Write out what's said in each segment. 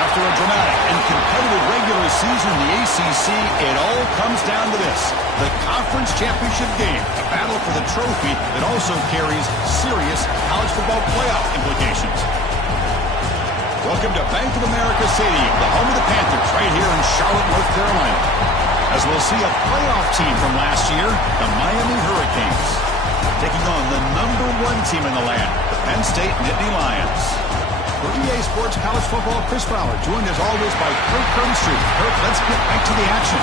After a dramatic and competitive regular season in the ACC, it all comes down to this: the conference championship game, a battle for the trophy that also carries serious college football playoff implications. Welcome to Bank of America Stadium, the home of the Panthers, right here in Charlotte, North Carolina, as we'll see a playoff team from last year, the Miami Hurricanes, taking on the #1 team in the land, the Penn State Nittany Lions. For EA Sports College Football, Chris Fowler, joined as always by Kirk Curtis. Kirk, let's get back to the action.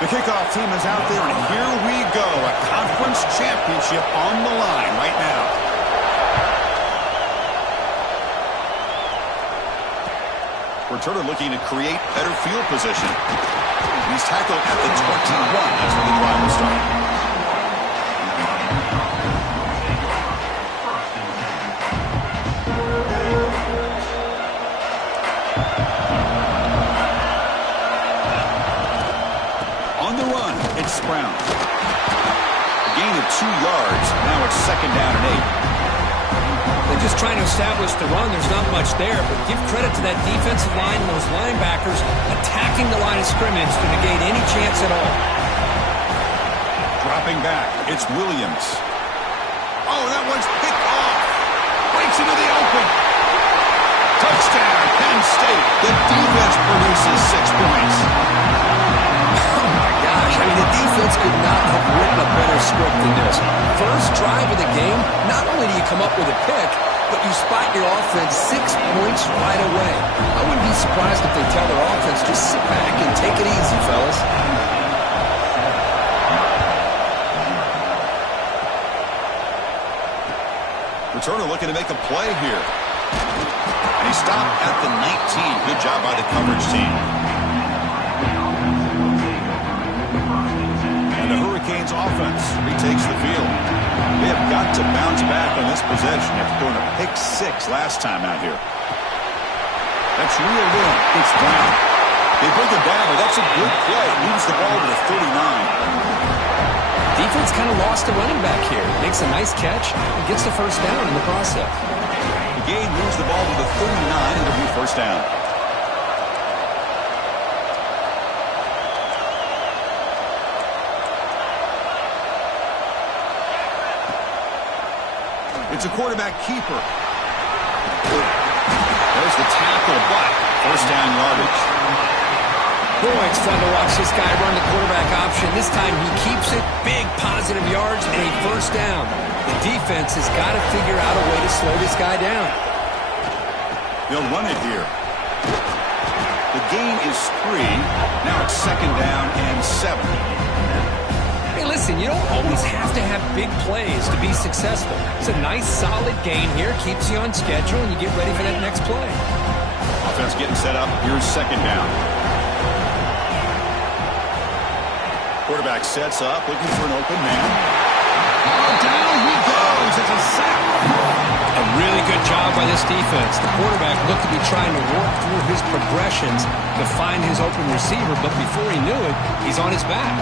The kickoff team is out there, and here we go. A conference championship on the line right now. Returner looking to create better field position. He's tackled at the 21. That's where the drive will start. It's Brown. A gain of 2 yards. Now it's 2nd down and 8. They're just trying to establish the run. There's not much there, but give credit to that defensive line and those linebackers attacking the line of scrimmage to negate any chance at all. Dropping back, it's Williams. Oh, that one's picked off. Breaks into the open. Touchdown, Penn State. The defense produces 6 points. I mean, the defense could not have written a better script than this. First drive of the game, not only do you come up with a pick, but you spot your offense 6 points right away. I wouldn't be surprised if they tell their offense, just sit back and take it easy, fellas. Returner looking to make a play here. And he stopped at the 19. Good job by the coverage team. The Hurricanes offense retakes the field. They have got to bounce back on this possession after throwing a pick 6 last time out here. That's reeled in. It's Brown. They bring it down, but that's a good play. Moves the ball to the 39. Defense kind of lost a running back here. Makes a nice catch and gets the first down in the process. The gain moves the ball to the 39. It'll be first down. It's a quarterback keeper. There's the tackle, but first down yardage. Boy, it's fun to watch this guy run the quarterback option. This time he keeps it. Big positive yards and a first down. The defense has got to figure out a way to slow this guy down. They'll run it here. The gain is 3. Now it's 2nd down and 7. Hey, listen, you don't always have to have big plays to be successful. It's a nice, solid gain here. Keeps you on schedule, and you get ready for that next play. Offense getting set up. Here's 2nd down. Quarterback sets up, looking for an open man. Oh, down he goes. It's a sack. A really good job by this defense. The quarterback looked to be trying to work through his progressions to find his open receiver, but before he knew it, he's on his back.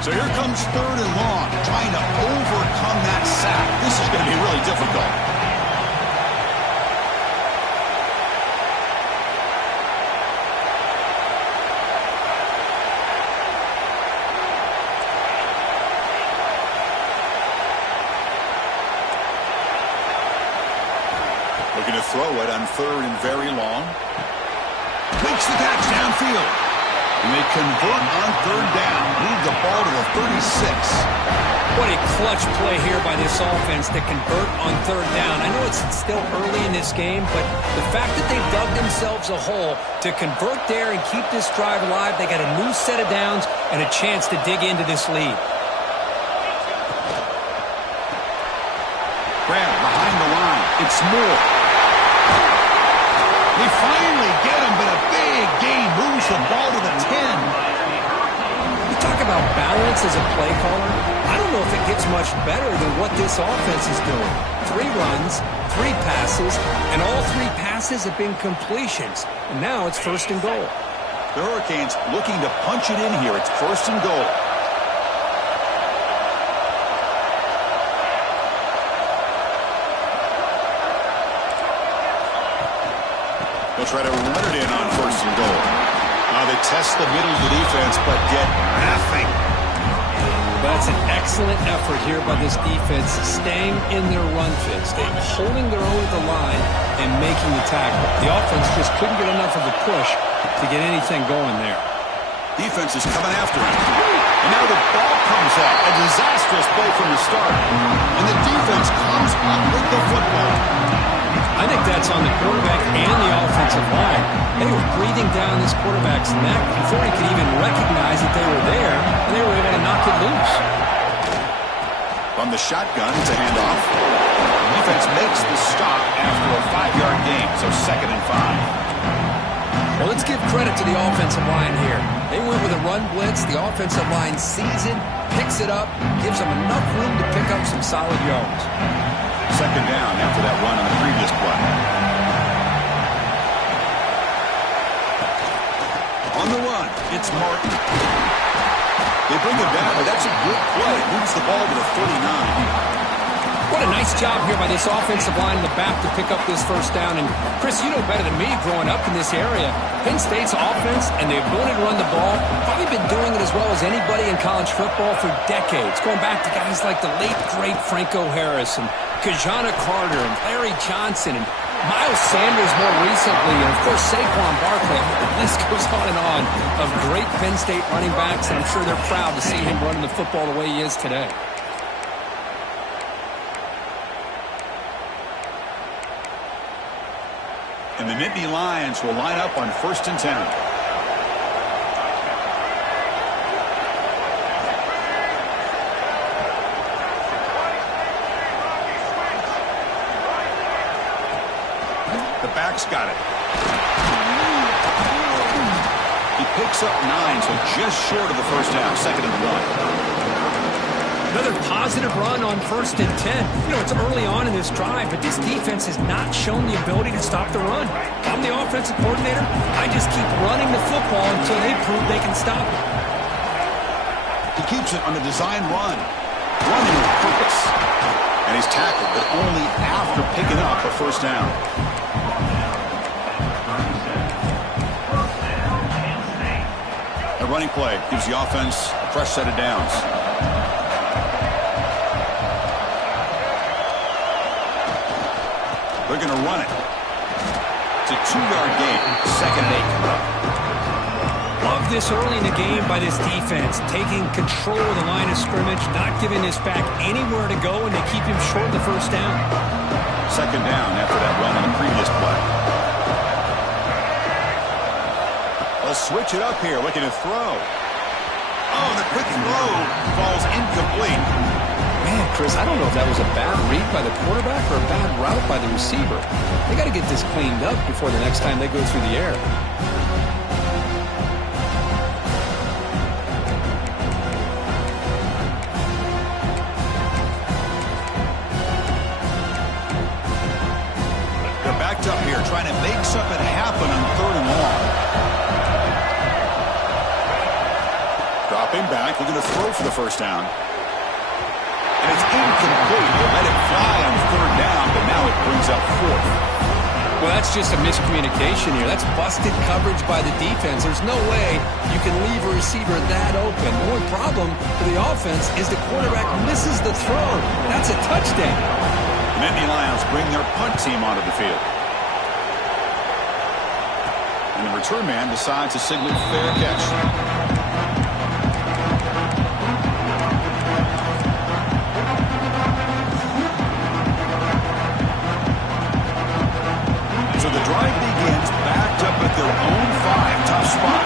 So here comes 3rd and long, trying to overcome that sack. This is going to be really difficult. Looking to throw it on 3rd and very long. Makes the catch downfield. And they convert on 3rd down. Move the ball to the 36. What a clutch play here by this offense to convert on 3rd down. I know it's still early in this game, but the fact that they dug themselves a hole to convert there and keep this drive alive, they got a new set of downs and a chance to dig into this lead. Grab behind the line. It's Moore. He finally balance as a play caller, I don't know if it gets much better than what this offense is doing. 3 runs, 3 passes, and all 3 passes have been completions. And now it's 1st and goal. The Hurricanes looking to punch it in here. It's 1st and goal. They'll try to run it in on 1st and goal. They test the middle of the defense, but get nothing. That's an excellent effort here by this defense, staying in their run fit, holding their own at the line and making the tackle. The offense just couldn't get enough of a push to get anything going there. Defense is coming after him. And now the ball comes out. A disastrous play from the start. And the defense comes up with the football. I think that's on the quarterback and the offensive line. They were breathing down this quarterback's neck before he could even recognize that they were there, and they were able to knock it loose. From the shotgun, it's a handoff. Defense makes the stop after a 5-yard gain, so 2nd and 5. Well, let's give credit to the offensive line here. They went with a run blitz. The offensive line sees it, picks it up, gives them enough room to pick up some solid yards. 2nd down after that run on the previous play. On the run, it's Martin. They bring him down, but that's a good play. Moves the ball to the 39. What a nice job here by this offensive line in the back to pick up this 1st down. And, Chris, you know better than me growing up in this area. Penn State's offense and the ability to run the ball, probably been doing it as well as anybody in college football for decades, going back to guys like the late, great Franco Harris and Kajana Carter and Larry Johnson and Miles Sanders more recently, and, of course, Saquon Barkley. The list goes on of great Penn State running backs, and I'm sure they're proud to see him running the football the way he is today. And the Nittany Lions will line up on 1st and 10. The back's got it. He picks up 9, so just short of the 1st down. 2nd and 1. Another positive run on 1st and 10. You know, it's early on in this drive, but this defense has not shown the ability to stop the run. I'm the offensive coordinator. I just keep running the football until they prove they can stop it. He keeps it on a design run. Running with purpose. And he's tackled, but only after picking up a 1st down. A running play gives the offense a fresh set of downs. They're going to run it. It's a 2-yard gain. 2nd and 8. Love this early in the game by this defense, taking control of the line of scrimmage, not giving this back anywhere to go, and they keep him short of the 1st down. 2nd down after that run on the previous play. They'll switch it up here, looking to throw. Oh, the quick throw falls incomplete. Man, Chris, I don't know if that was a bad read by the quarterback or a bad route by the receiver. They got to get this cleaned up before the next time they go through the air. They're backed up here, trying to make something happen on 3rd and long. Dropping back, looking to throw for the 1st down. And it's incomplete. They let it fly on 3rd down, but now it brings up 4th. Well, that's just a miscommunication here. That's busted coverage by the defense. There's no way you can leave a receiver that open. The only problem for the offense is the quarterback misses the throw. That's a touchdown. The Nittany Lions bring their punt team onto the field. And the return man decides to signal fair catch. So the drive begins backed up at their own 5. Tough spot.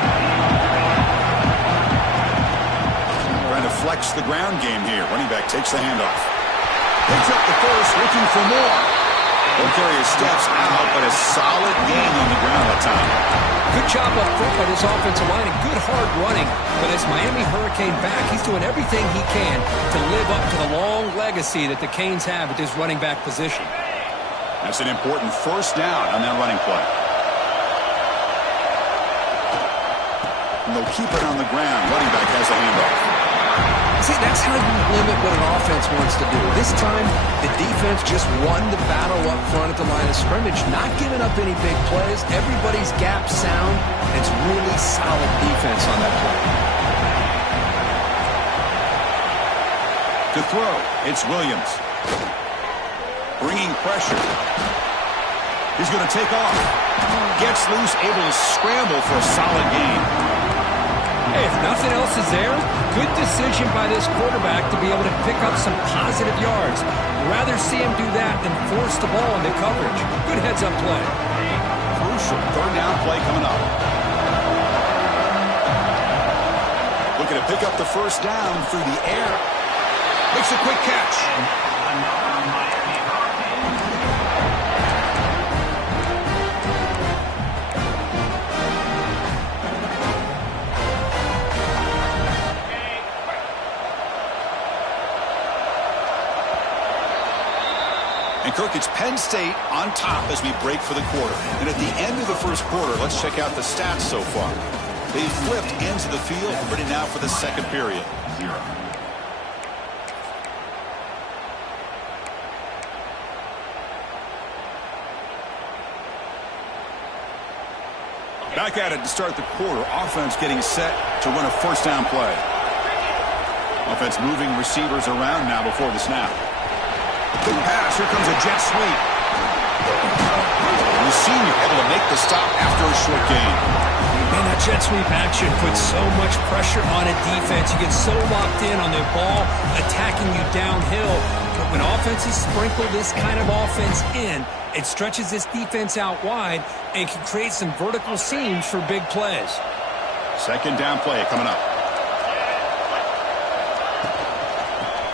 Trying to flex the ground game here. Running back takes the handoff. Picks up the 1st, looking for more. He'll carry his steps out, but a solid gain on the ground that time. Good job up front by this offensive line and good hard running. But as Miami Hurricane back, he's doing everything he can to live up to the long legacy that the Canes have at this running back position. That's an important first down on that running play. And they'll keep it on the ground. Running back has a handoff. See, that's how you limit what an offense wants to do. This time, the defense just won the battle up front at the line of scrimmage, not giving up any big plays. Everybody's gap sound. It's really solid defense on that play. To throw, it's Williams. Bringing pressure. He's going to take off. Gets loose, able to scramble for a solid gain. Hey, if nothing else is there, good decision by this quarterback to be able to pick up some positive yards. Rather see him do that than force the ball into coverage. Good heads-up play. Crucial third down play coming up. Looking to pick up the first down through the air. Makes a quick catch. And Kirk, it's Penn State on top as we break for the quarter. And at the end of the first quarter, let's check out the stats so far. They flipped into the field, ready now for the second period. Back at it to start the quarter. Offense getting set to run a first down play. Offense moving receivers around now before the snap. Good pass. Here comes a jet sweep. And the senior able to make the stop after a short gain. Man, that jet sweep action puts so much pressure on a defense. You get so locked in on their ball attacking you downhill. But when offenses sprinkle this kind of offense in, it stretches this defense out wide and can create some vertical seams for big plays. Second down play coming up.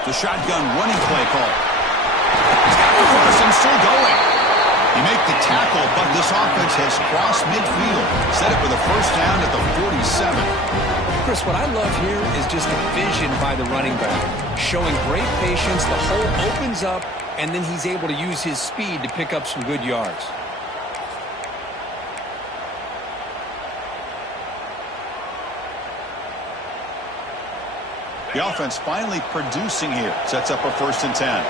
The shotgun running play call. And still going. You make the tackle, but this offense has crossed midfield. Set it for the first down at the 47. Chris, what I love here is just the vision by the running back. Showing great patience, the hole opens up, and then he's able to use his speed to pick up some good yards. The offense finally producing here. Sets up a 1st and 10.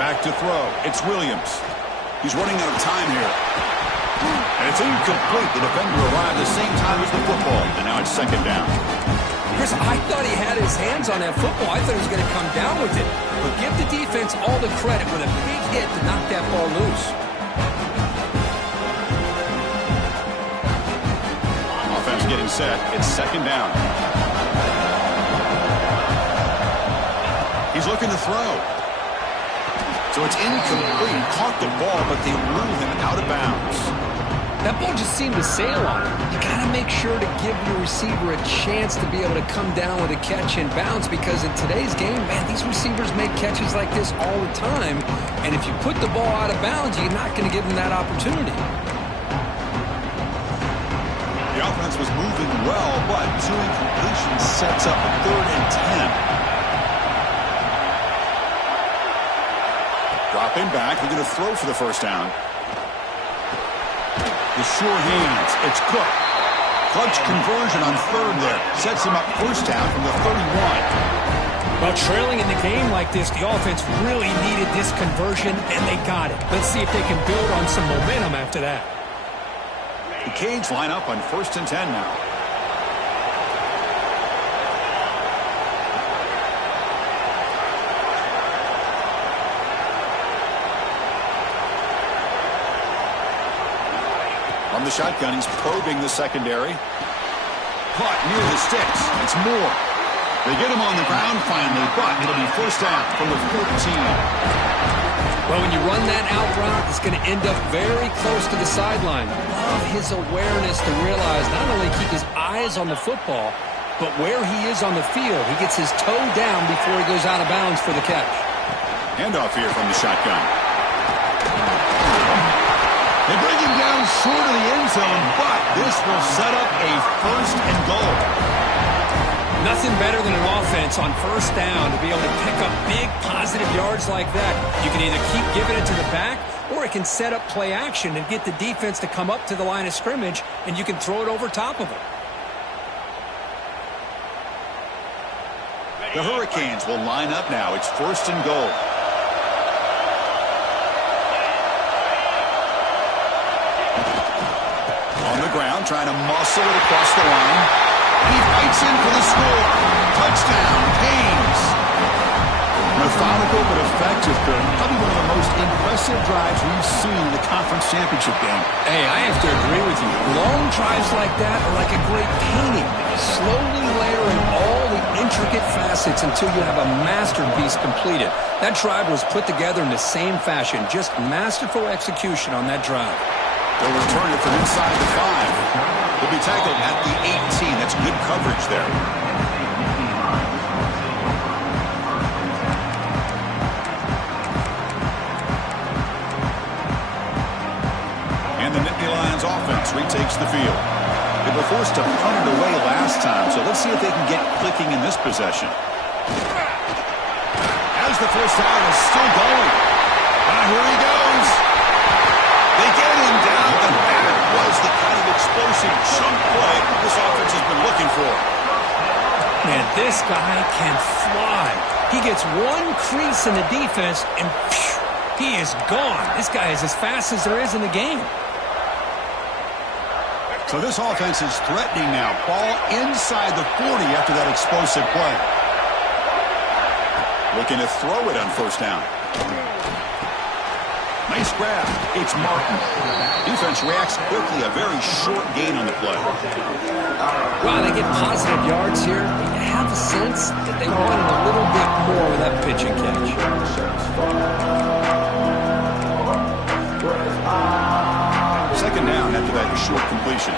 Back to throw. It's Williams. He's running out of time here. And it's incomplete. The defender arrived the same time as the football. And now it's second down. Chris, I thought he had his hands on that football. I thought he was going to come down with it. But give the defense all the credit with a big hit to knock that ball loose. Offense getting set. It's second down. He's looking to throw. So it's incomplete. Caught the ball, but they ruled him out of bounds. That ball just seemed to sail on him. You got to make sure to give your receiver a chance to be able to come down with a catch and bounce, because in today's game, man, these receivers make catches like this all the time. And if you put the ball out of bounds, you're not going to give them that opportunity. The offense was moving well, but 2 incompletions sets up a 3rd and 10. Dropping back, they're going to throw for the first down. The sure hands, it's Cook. Clutch conversion on 3rd there. Sets him up first down from the 31. Well, trailing in the game like this, the offense really needed this conversion, and they got it. Let's see if they can build on some momentum after that. The Canes line up on 1st and 10 now. From the shotgun, he's probing the secondary. Caught near the sticks. It's Moore. They get him on the ground finally, but it'll be first down from the 14. Well, when you run that out route, it's going to end up very close to the sideline. Love his awareness to realize not only keep his eyes on the football, but where he is on the field. He gets his toe down before he goes out of bounds for the catch. Handoff here from the shotgun. They bring him down falls short of the end zone, but this will set up a first and goal. Nothing better than an offense on first down to be able to pick up big positive yards like that. You can either keep giving it to the back, or it can set up play action and get the defense to come up to the line of scrimmage, and you can throw it over top of them. The Hurricanes will line up now. It's first and goal. On the ground, trying to muscle it across the line. He fights in for the score. Touchdown, Canes. Methodical but effective. Probably one of the most impressive drives we've seen in the conference championship game. Hey, I have to agree with you. Long drives like that are like a great painting. Slowly layering all the intricate facets until you have a masterpiece completed. That drive was put together in the same fashion. Just masterful execution on that drive. They'll return it from inside the 5. Will be tackled at the 18. That's good coverage there. And the Nittany Lions offense retakes the field. They were forced to punt it away last time, so let's see if they can get clicking in this possession. As the first down is still going. Here he goes. They get him down, and that was the kind of explosive chunk play this offense has been looking for. Man, this guy can fly. He gets one crease in the defense, and phew, he is gone. This guy is as fast as there is in the game. So this offense is threatening now. Ball inside the 40 after that explosive play. Looking to throw it on first down. Nice grab. It's Martin. Defense reacts quickly. A very short gain on the play. Wow, they get positive yards here. But you have a sense that they wanted a little bit more with that pitch and catch. Second down after that short completion.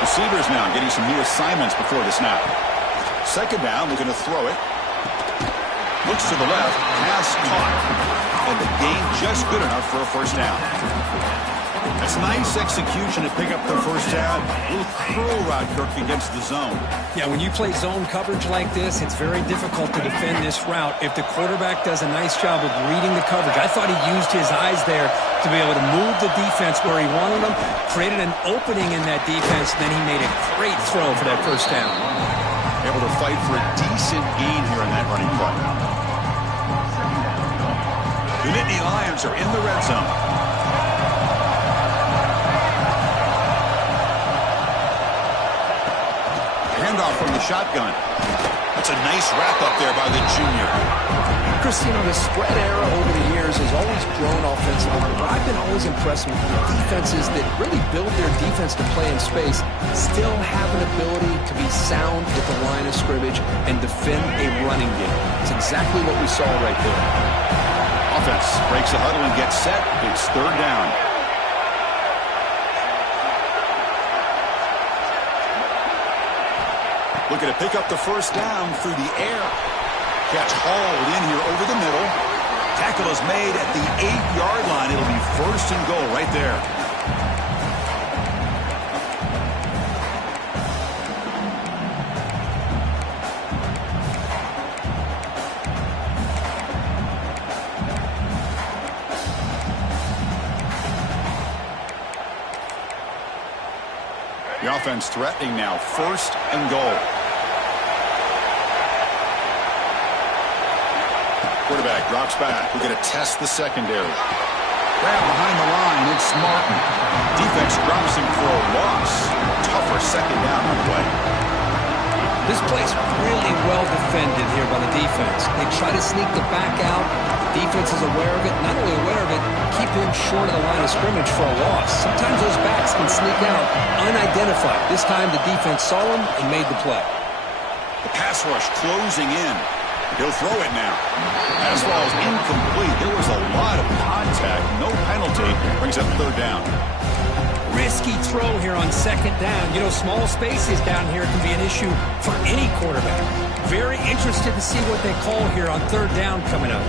Receivers now getting some new assignments before the snap. Second down, looking to throw it. Looks to the left, pass caught. And the gain just good enough for a first down. That's nice execution to pick up the first down. A little curl route, Kirk, against the zone. Yeah, when you play zone coverage like this, it's very difficult to defend this route if the quarterback does a nice job of reading the coverage. I thought he used his eyes there to be able to move the defense where he wanted them, created an opening in that defense, and then he made a great throw for that first down. Able to fight for a decent gain here in that running play. The Nittany Lions are in the red zone. Handoff from the shotgun. That's a nice wrap up there by the junior. Chris, you know, the spread era over the years has always grown offensively, but I've been always impressed with defenses that really build their defense to play in space, still have an ability to be sound at the line of scrimmage and defend a running game. It's exactly what we saw right there. Offense breaks the huddle and gets set. It's third down. Looking to pick up the first down through the air. Catch hauled in here over the middle. Tackle is made at the 8-yard line. It'll be first and goal right there. The offense threatening now. First and goal. Quarterback drops back. We're going to test the secondary. Grab behind the line. It's Martin. Defense drops him for a loss. Tougher second down on the play. This play's really well defended here by the defense. They try to sneak the back out. The defense is aware of it. Not only aware of it, keep him short of the line of scrimmage for a loss. Sometimes those backs can sneak out unidentified. This time the defense saw him and made the play. The pass rush closing in. He'll throw it now. Pass ball is incomplete. There was a lot of contact. No penalty. Brings up third down. risky throw here on second down. You know, small spaces down here can be an issue for any quarterback. Very interested to see what they call here on third down coming up.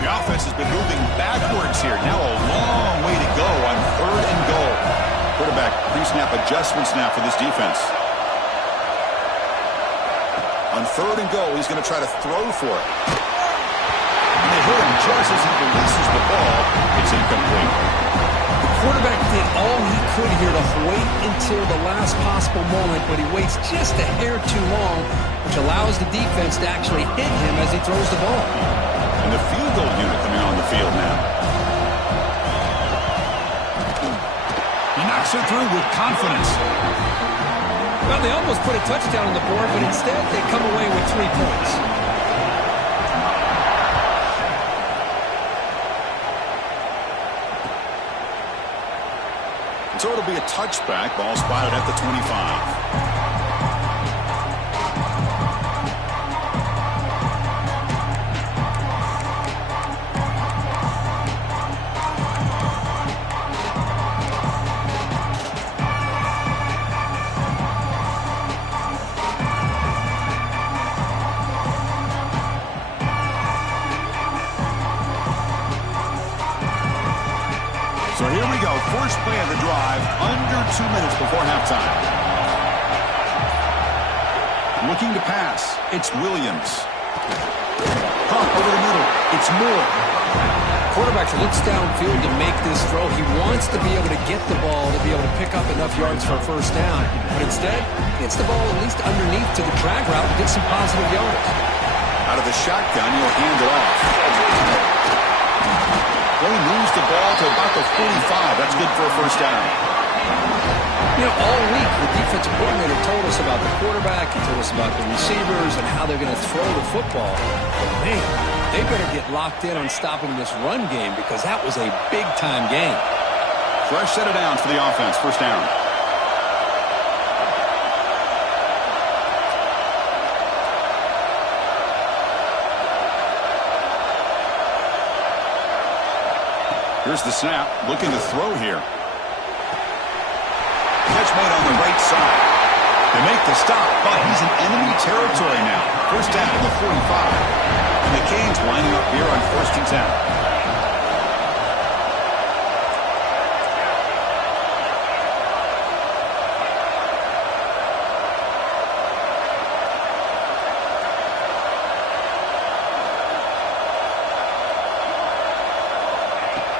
The offense has been moving backwards here. Now a long way to go on third and goal. Quarterback pre-snap adjustments now for this defense. On third and goal, he's going to try to throw for it. And they hit him just as he releases the ball. It's incomplete. The quarterback did all he could here to wait until the last possible moment, but he waits just a hair too long, which allows the defense to actually hit him as he throws the ball. And the field goal unit coming on the field now. He knocks it through with confidence. Well, they almost put a touchdown on the board, but instead they come away with 3 points. So it'll be a touchback. Ball spotted at the 25. So here we go. First play of the drive, under 2 minutes before halftime. Looking to pass. It's Williams. Pump over the middle. It's Moore. Quarterback looks downfield to make this throw. He wants to be able to get the ball to be able to pick up enough yards for a first down. But instead, gets the ball at least underneath to the drag route and get some positive yards. Out of the shotgun, he'll hand it off. He moves the ball to about the 45. That's good for a first down. You know, all week, the defensive coordinator told us about the quarterback. He told us about the receivers and how they're going to throw the football. But, man, they better get locked in on stopping this run game because that was a big-time game. Fresh set of downs for the offense. First down. Here's the snap, looking to throw here. Catch made on the right side. They make the stop, but he's in enemy territory now. First down at the 45. And the Canes lining up here on first and 10.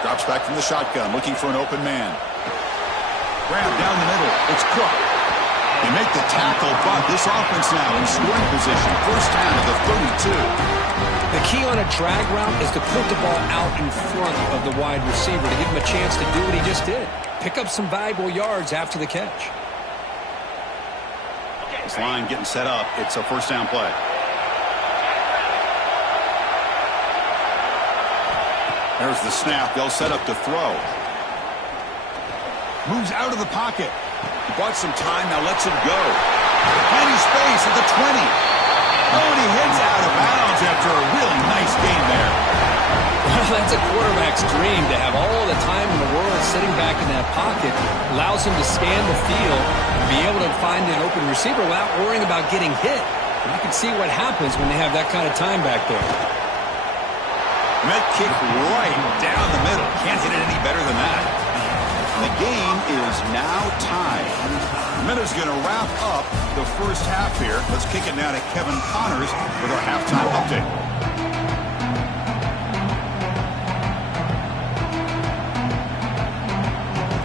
Drops back from the shotgun, looking for an open man. Grab down the middle. It's Cook. They make the tackle, but this offense now in scoring position. First down at the 32. The key on a drag route is to put the ball out in front of the wide receiver to give him a chance to do what he just did. Pick up some valuable yards after the catch. This line getting set up. It's a first down play. There's the snap. They'll set up to throw. Moves out of the pocket. He bought some time. Now lets it go. Tiny space at the 20. Oh, and he hits out of bounds after a really nice gain there. Well, that's a quarterback's dream to have all the time in the world sitting back in that pocket. Allows him to scan the field and be able to find an open receiver without worrying about getting hit. And you can see what happens when they have that kind of time back there. That kick right down the middle. Can't hit it any better than that. And the game is now tied. Minutes going to wrap up the first half here. Let's kick it now to Kevin Connors with our halftime update.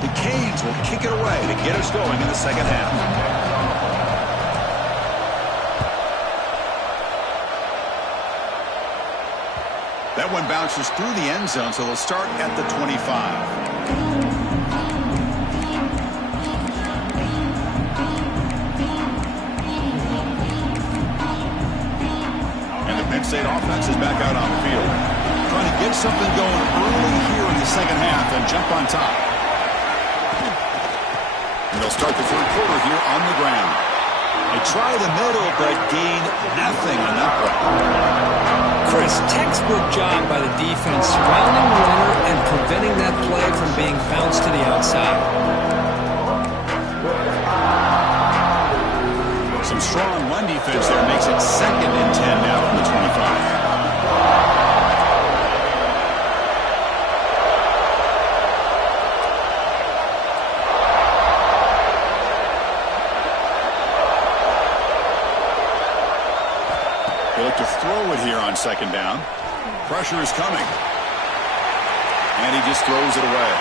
The Canes will kick it away to get us going in the second half. That one bounces through the end zone, so they'll start at the 25. And the Penn State offense is back out on the field. Trying to get something going early here in the second half and jump on top. And they'll start the third quarter here on the ground. They try the middle, but gain nothing on that play. Chris, textbook job by the defense surrounding the runner and preventing that play from being bounced to the outside. Some strong run defense there makes it 2nd and 10 now from the 25. They look to throw it here on 2nd down. Pressure is coming. And he just throws it away.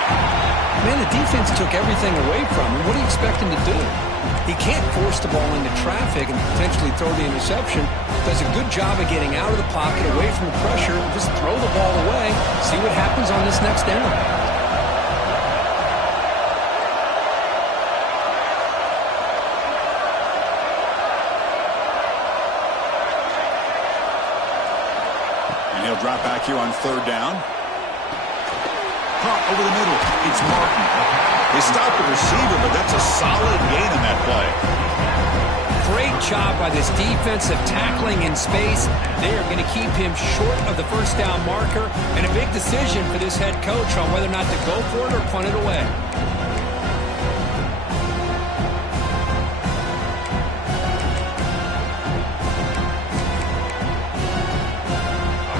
Man, the defense took everything away from him. What do you expect him to do? He can't force the ball into traffic and potentially throw the interception. Does a good job of getting out of the pocket, away from the pressure, and just throw the ball away. See what happens on this next down. And he'll drop back here on 3rd down. Caught over the middle. It's Martin. They stopped the receiver, but that's a solid gain in that play. Great job by this defensive tackling in space. They are going to keep him short of the 1st down marker, and a big decision for this head coach on whether or not to go for it or punt it away.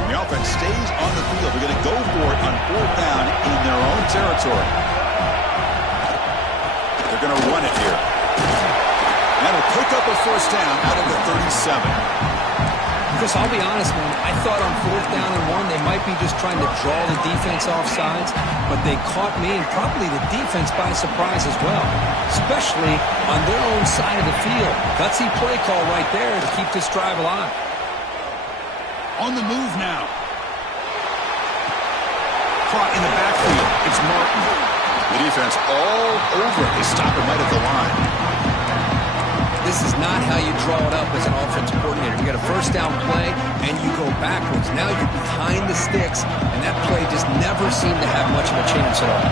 The offense stays on the field. They're going to go for it on 4th down in their own territory. They're going to run it here. That'll pick up a 1st down out of the 37. Chris, I'll be honest, man. I thought on 4th down and 1, they might be just trying to draw the defense off sides, but they caught me and probably the defense by surprise as well, especially on their own side of the field. Gutsy play call right there to keep this drive alive. On the move now. Caught in the backfield. It's Martin. The defense all over it. They stop him right at the line. This is not how you draw it up as an offensive coordinator. You get a 1st down play, and you go backwards. Now you're behind the sticks, and that play just never seemed to have much of a chance at all.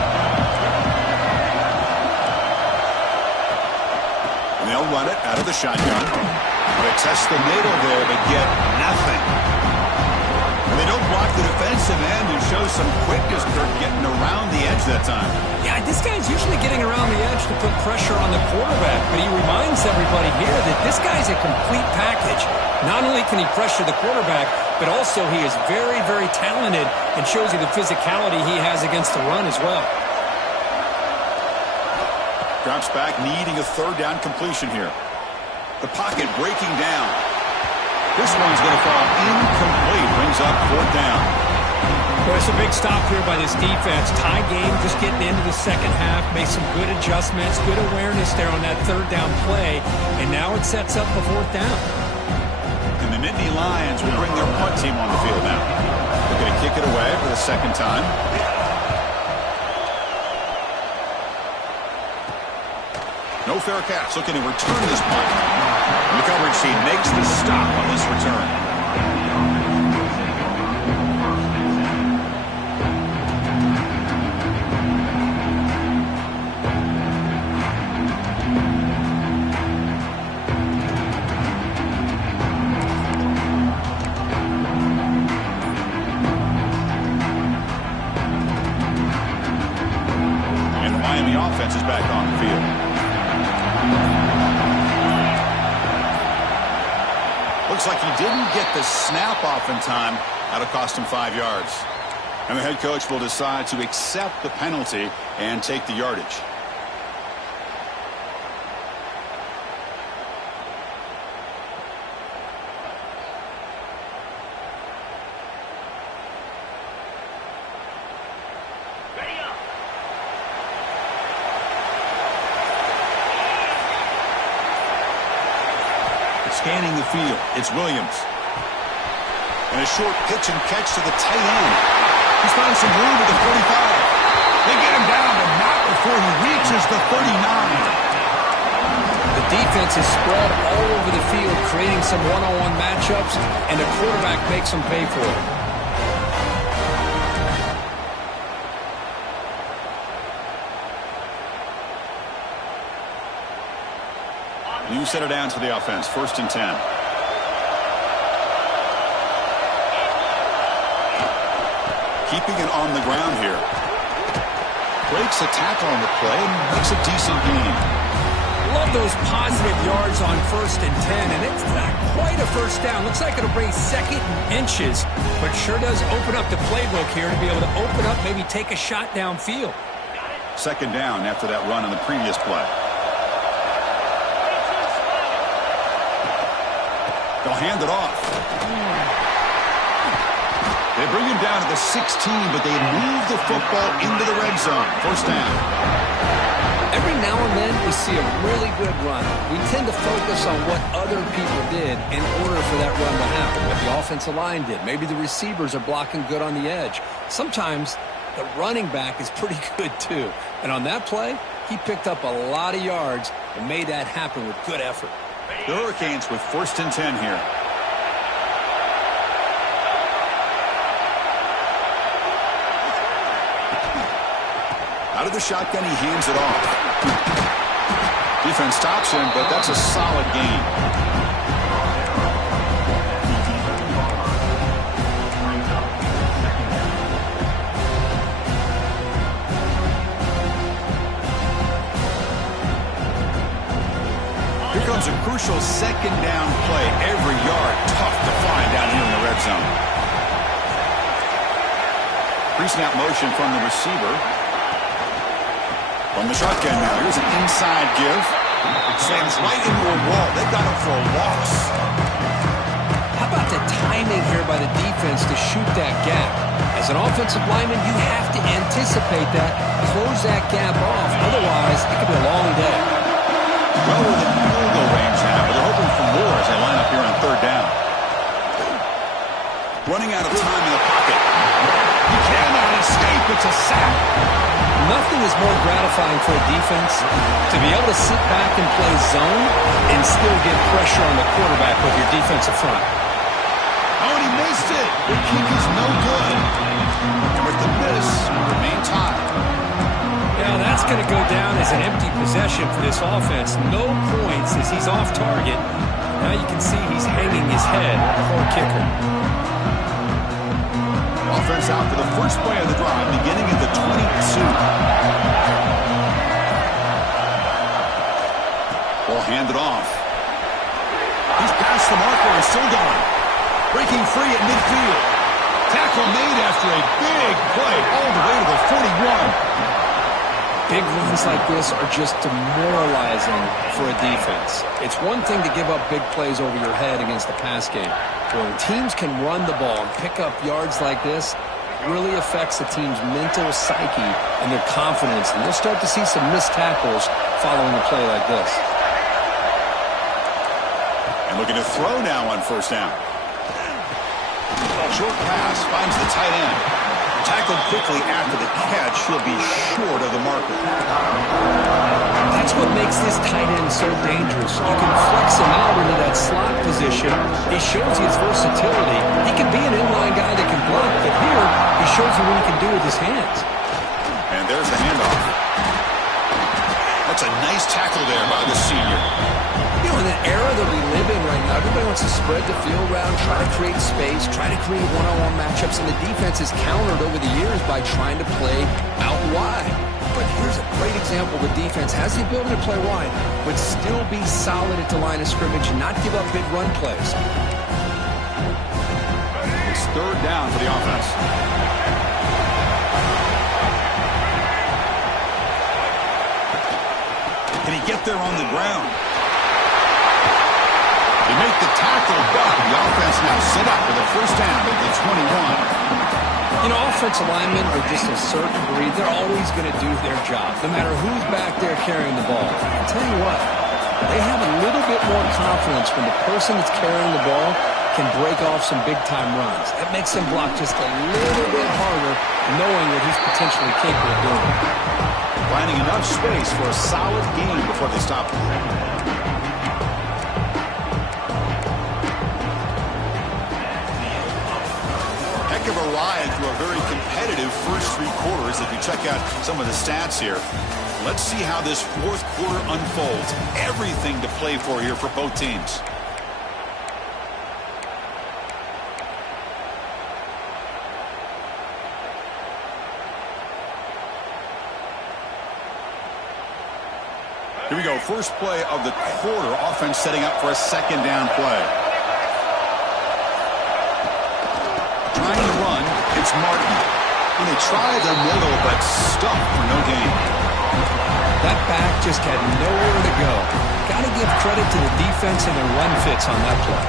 And they'll run it out of the shotgun. They test the middle there, but get nothing. And they don't block the defensive end and show some quickness, Kirk, getting around the edge that time. Yeah, this guy's usually getting around the edge to put pressure on the quarterback, but he reminds everybody here that this guy's a complete package. Not only can he pressure the quarterback, but also he is very, very talented and shows you the physicality he has against the run as well. Drops back, needing a 3rd down completion here. The pocket breaking down. This one's going to fall incomplete. Brings up 4th down. Well, it's a big stop here by this defense. Tie game, just getting into the 2nd half. Made some good adjustments, good awareness there on that 3rd down play. And now it sets up a 4th down. And the Nittany Lions will bring their punt team on the field now. They're going to kick it away for the 2nd time. No fair catch. Looking to return this punt. And the coverage team makes the stop on this return. And the Miami offense is back on the field. Looks like he didn't get the snap off in time. That'll cost him 5 yards. And the head coach will decide to accept the penalty and take the yardage. Scanning the field, it's Williams. And a short pitch and catch to the tight end. He's finding some room at the 45. They get him down, but not before he reaches the 39. The defense is spread all over the field, creating some one-on-one matchups, and the quarterback makes them pay for it. New setter down to the offense. 1st and 10. Keeping it on the ground here. Breaks a tackle on the play and makes a decent gain. Love those positive yards on 1st and 10, and it's not quite a first down. Looks like it'll bring 2nd and inches, but sure does open up the playbook here to be able to open up, maybe take a shot downfield. 2nd down after that run on the previous play. They'll hand it off. They bring him down to the 16, but they move the football into the red zone. 1st down. Every now and then we see a really good run. We tend to focus on what other people did in order for that run to happen, what the offensive line did. Maybe the receivers are blocking good on the edge. Sometimes the running back is pretty good too. And on that play, he picked up a lot of yards and made that happen with good effort. The Hurricanes with 1st and 10 here. Out of the shotgun, he hands it off. Defense stops him, but that's a solid gain. Here comes a crucial 2nd down play. Every yard tough to find down here in the red zone. Pre-snap motion from the receiver. From the shotgun now, here's an inside give. Slams right into a wall. They got him for a loss. How about the timing here by the defense to shoot that gap? As an offensive lineman, you have to anticipate that, close that gap off. Otherwise, it could be a long day. Well, we're in field goal range now, but they're hoping for more as they line up here on 3rd down. Running out of time in the pocket. He cannot escape. It's a sack. Nothing is more gratifying for a defense to be able to sit back and play zone and still get pressure on the quarterback with your defensive front. Oh, and he missed it. The kick is no good. And with the miss, remain tied. Now that's going to go down as an empty possession for this offense. No points as he's off target. Now you can see he's hanging his head, poor kicker. Offense out for the first play of the drive, beginning at the 22. Ball handed off. He's past the marker and still going. Breaking free at midfield. Tackle made after a big play all the way to the 41. Big runs like this are just demoralizing for a defense. It's one thing to give up big plays over your head against the pass game. But when teams can run the ball and pick up yards like this, it really affects the team's mental psyche and their confidence. And you'll start to see some missed tackles following a play like this. And looking to throw now on 1st down. Short pass finds the tight end. Tackled quickly after the catch, he'll be short of the marker. That's what makes this tight end so dangerous. You can flex him out into that slot position. He shows you his versatility. He can be an inline guy that can block, but here he shows you what he can do with his hands. And there's the handoff. That's a nice tackle there by the senior. You know, in the era that we live in right now, everybody wants to spread the field around, try to create space, try to create one-on-one matchups, and the defense is countered over the years by trying to play out wide. But here's a great example. The defense has the ability to play wide, but still be solid at the line of scrimmage and not give up big run plays. It's 3rd down for the offense. Can he get there on the ground? They make the tackle, but the offense now set up for the 1st down at the 21. You know, offensive linemen are just a certain breed. They're always going to do their job, no matter who's back there carrying the ball. I'll tell you what, they have a little bit more confidence when the person that's carrying the ball can break off some big-time runs. That makes them block just a little bit harder, knowing that he's potentially capable of doing it. Finding enough space for a solid gain before they stop him. Heck of a ride through a very competitive first 3 quarters. If you check out some of the stats here, let's see how this 4th quarter unfolds. Everything to play for here for both teams. first play of the quarter. Offense setting up for a second down play. Trying to run, it's Martin. And they try the middle, but stuck for no gain. That back just had nowhere to go. Got to give credit to the defense and their run fits on that play.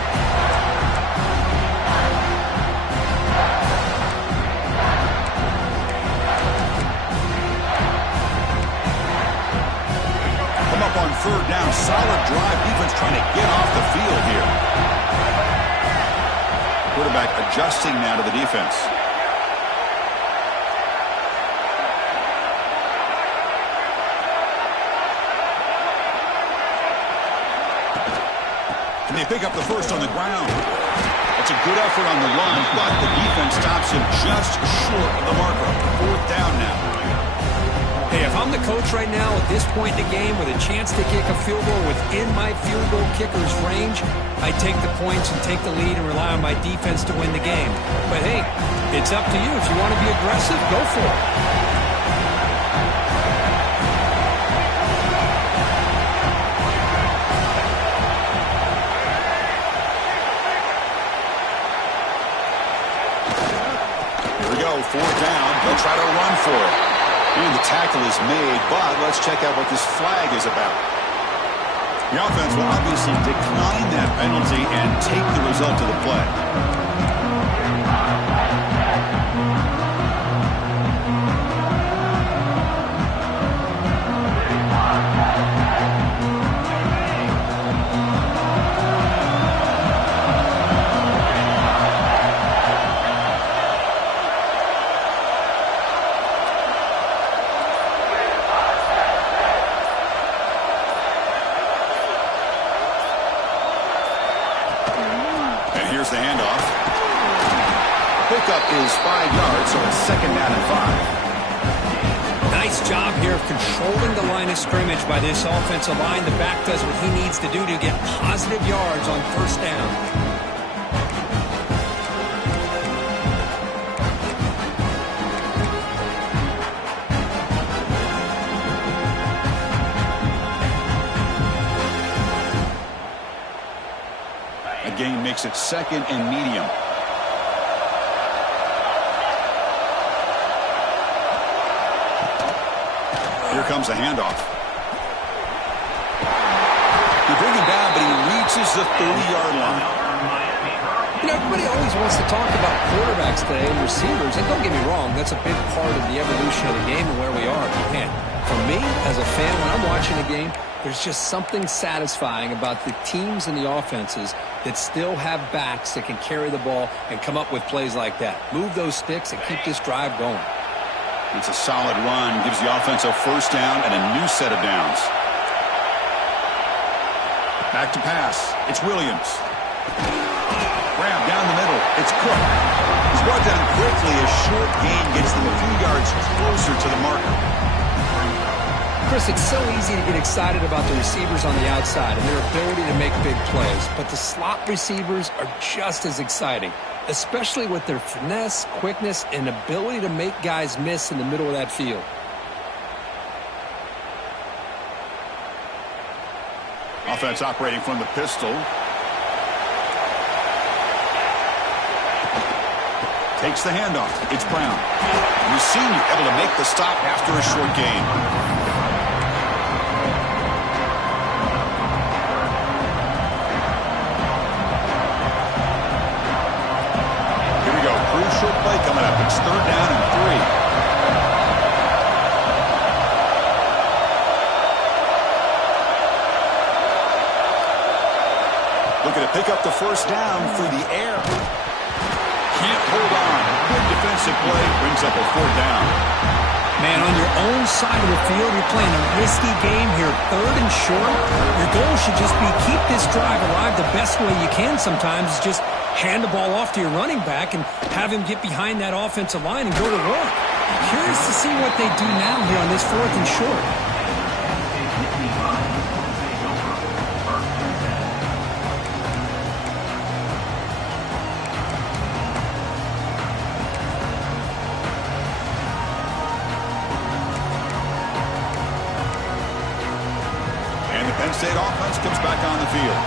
Come up on third down. Solid drive. Defense trying to get off the field here. Quarterback adjusting now to the defense. And they pick up the first on the ground. That's a good effort on the run, but the defense stops him just short of the marker. Fourth down now. Hey, if I'm the coach right now at this point in the game with a chance to kick a field goal within my field goal kicker's range, I take the points and take the lead and rely on my defense to win the game. But hey, it's up to you. If you want to be aggressive, go for it. Fourth down. They'll try to run for it. And the tackle is made, but let's check out what this flag is about. The offense will obviously decline that penalty and take the result of the play. Here's the handoff. Pickup is 5 yards, so it's second down and 5. Nice job here of controlling the line of scrimmage by this offensive line. The back does what he needs to do to get positive yards on first down. Gain makes it second and medium. Here comes a handoff. They bring him down, but he reaches the 30-yard line. You know, everybody always wants to talk about quarterbacks today and receivers, and don't get me wrong, that's a big part of the evolution of the game and where we are. Man, for me, as a fan, when I'm watching a game, there's just something satisfying about the teams and the offenses that still have backs that can carry the ball and come up with plays like that. Move those sticks and keep this drive going. It's a solid run. Gives the offense a first down and a new set of downs. Back to pass. It's Williams. Grab down the middle. It's Cook. He's brought down quickly. A short gain gets them a few yards closer to the marker. Chris, it's so easy to get excited about the receivers on the outside and their ability to make big plays, but the slot receivers are just as exciting, especially with their finesse, quickness, and ability to make guys miss in the middle of that field. Offense operating from the pistol. Takes the handoff. It's Brown. The senior able to make the stop after a short gain. Short play coming up. It's third down and 3. Looking to pick up the first down through the air. Can't hold on. Good defensive play. Brings up a fourth down. Man, on your own side of the field, you're playing a risky game here, third and short. Your goal should just be keep this drive alive the best way you can sometimes. Just hand the ball off to your running back and have him get behind that offensive line and go to work. Curious to see what they do now here on this fourth and short. the field.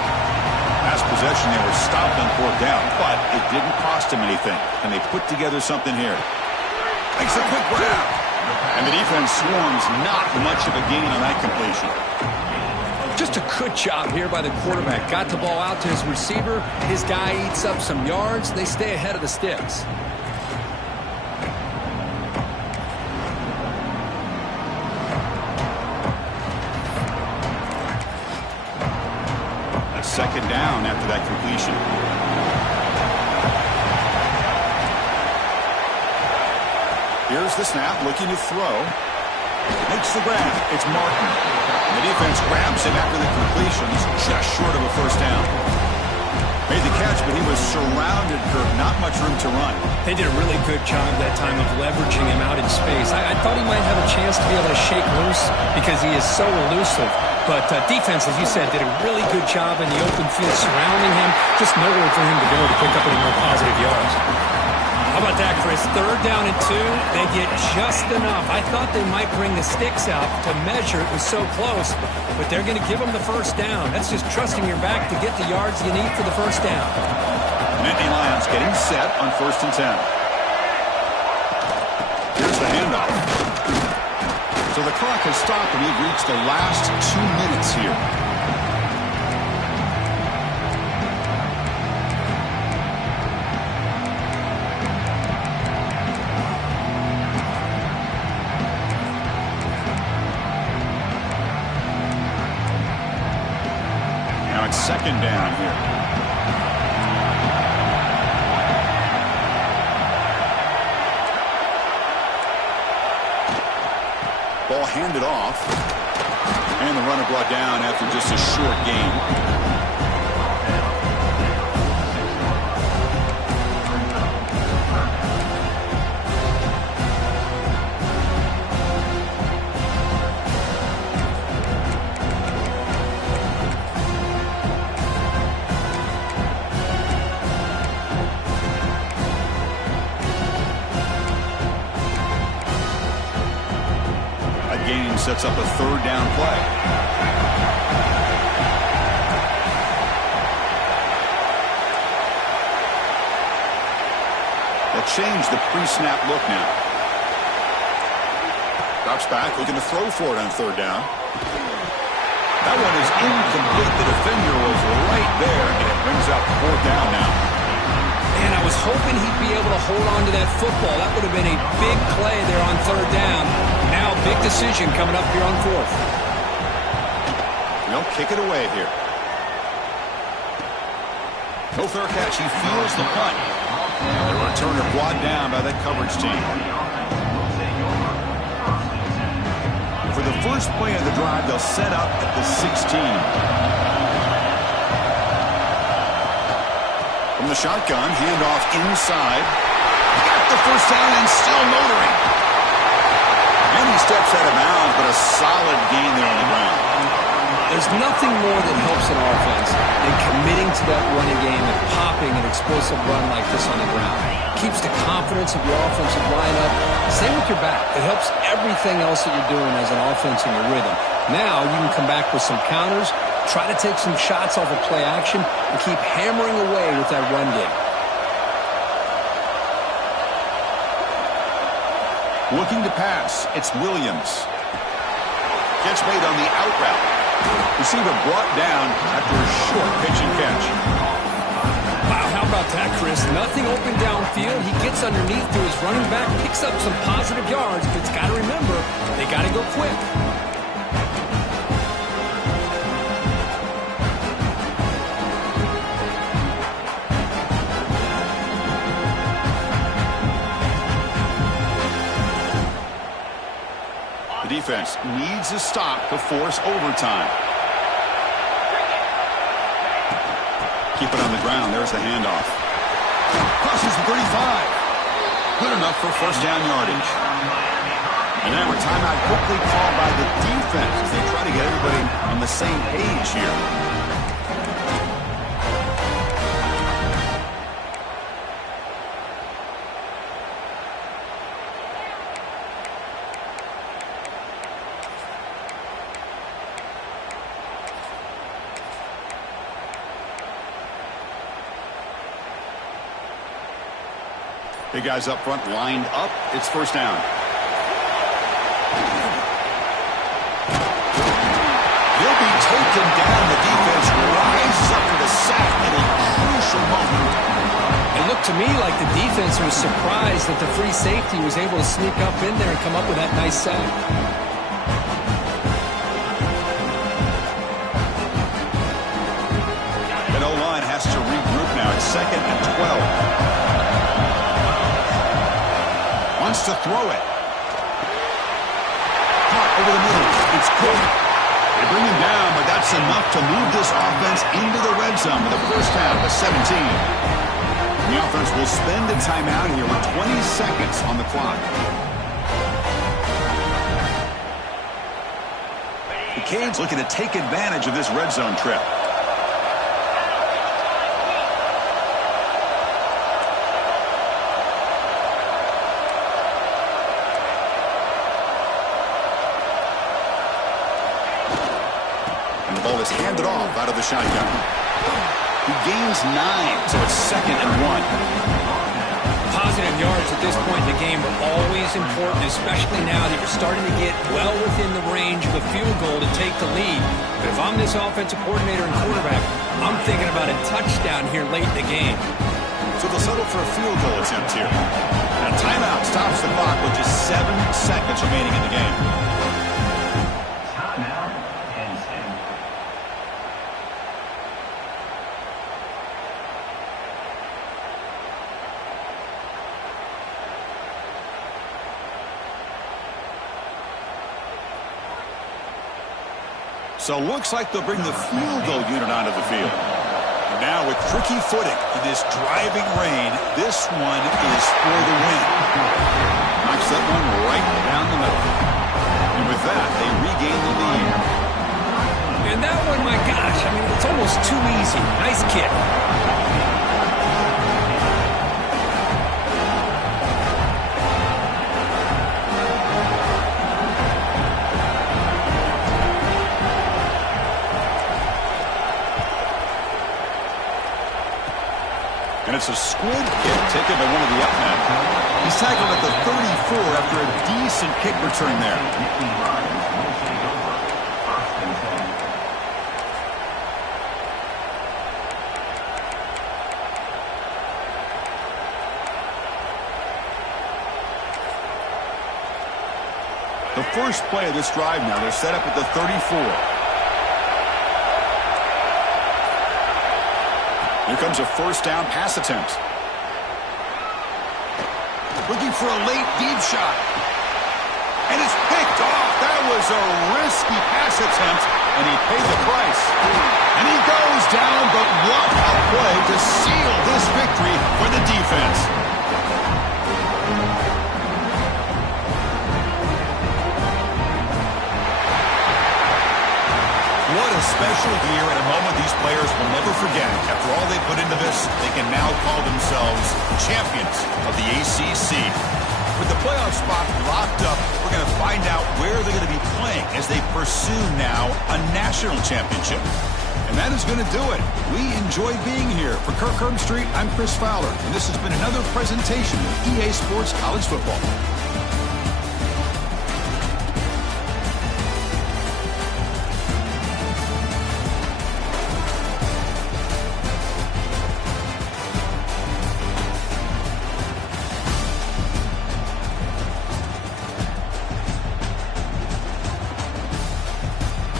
Last possession, they were stopped on 4th down, but it didn't cost them anything, and they put together something here. Makes a quick grab, and the defense swarms. Not much of a gain on that completion. Just a good job here by the quarterback. Got the ball out to his receiver. His guy eats up some yards. They stay ahead of the sticks. Second down after that completion. Here's the snap, looking to throw. Makes the grab. It's Martin. The defense grabs him after the completion. He's just short of a first down. Made the catch, but he was surrounded, Kirk. Not much room to run. They did a really good job that time of leveraging him out in space. I thought he might have a chance to be able to shake loose because he is so elusive. But defense, as you said, did a really good job in the open field surrounding him. Just nowhere for him to go to pick up any more positive yards. How about that, Chris? 3rd down and 2. They get just enough. I thought they might bring the sticks out to measure. It was so close. But they're going to give them the first down. That's just trusting your back to get the yards you need for the first down. Nittany Lions getting set on 1st and 10. Here's the handoff. So the clock has stopped, and we've reached the last 2 minutes here. Now it's 2nd down here. Ball handed off, and the runner brought down after just a short gain. Sets up a 3rd down play. They'll change the pre-snap look now. Drops back, looking to throw for it on 3rd down. That one is incomplete. The defender was right there, and it brings up 4th down now. And I was hoping he'd be able to hold on to that football. That would have been a big play there on 3rd down. Now, big decision coming up here on 4th. They'll kick it away here. No fair catch. He feels the punt. The returner brought down by that coverage team. For the first play of the drive, they'll set up at the 16. From the shotgun, handoff inside. Got the first down and still motoring. And he steps out of bounds, but a solid gain there on the ground. There's nothing more that helps an offense than committing to that running game and popping an explosive run like this on the ground. Keeps the confidence of your offensive lineup. Same with your back. It helps everything else that you're doing as an offense in your rhythm. Now you can come back with some counters, try to take some shots off of play action, and keep hammering away with that run game. Looking to pass, it's Williams. Catch made on the out route. Receiver brought down after a short pitch and catch. Wow, how about that, Chris? Nothing open downfield. He gets underneath to his running back, picks up some positive yards, but it's got to remember, they got to go quick. Defense needs a stop to force overtime. Keep it on the ground. There's the handoff. Crosses the 35. Good enough for first down yardage. And now a timeout quickly called by the defense as they try to get everybody on the same page here. Big guys up front lined up. It's first down. He'll be taken down. The defense rises up to the sack in a crucial moment. It looked to me like the defense was surprised that the free safety was able to sneak up in there and come up with that nice sack. And O-line has to regroup now. It's 2nd and 12. Wants to throw it. Caught over the middle. It's good. They bring him down, but that's enough to move this offense into the red zone with a first down to 17. The offense will spend a timeout here with 20 seconds on the clock. The Canes looking to take advantage of this red zone trip. And the ball is handed off out of the shotgun. He gains 9, so it's 2nd and 1. Positive yards at this point in the game are always important, especially now that you're starting to get well within the range of a field goal to take the lead. But if I'm this offensive coordinator and quarterback, I'm thinking about a touchdown here late in the game. So they'll settle for a field goal attempt here. And a timeout stops the clock with just 7 seconds remaining in the game. So looks like they'll bring the field goal unit onto the field. And now with tricky footing in this driving rain, this one is for the win. Knocks that one right down the middle. And with that, they regain the lead. And that one, my gosh, I mean, it's almost too easy. Nice kick. And it's a squib kick taken by one of the up-men. He's tackled at the 34 after a decent kick return there. The first play of this drive now, they're set up at the 34. Here comes a first down pass attempt. Looking for a late deep shot. And it's picked off. That was a risky pass attempt, and he paid the price. And he goes down, but what a play to seal this victory for the defense. What a special year and a moment these players will never forget. After all they put into this, they can now call themselves champions of the ACC. With the playoff spot locked up, we're going to find out where they're going to be playing as they pursue now a national championship. And that is going to do it. We enjoyed being here. For Kirk Street, I'm Chris Fowler, and this has been another presentation of EA Sports College Football.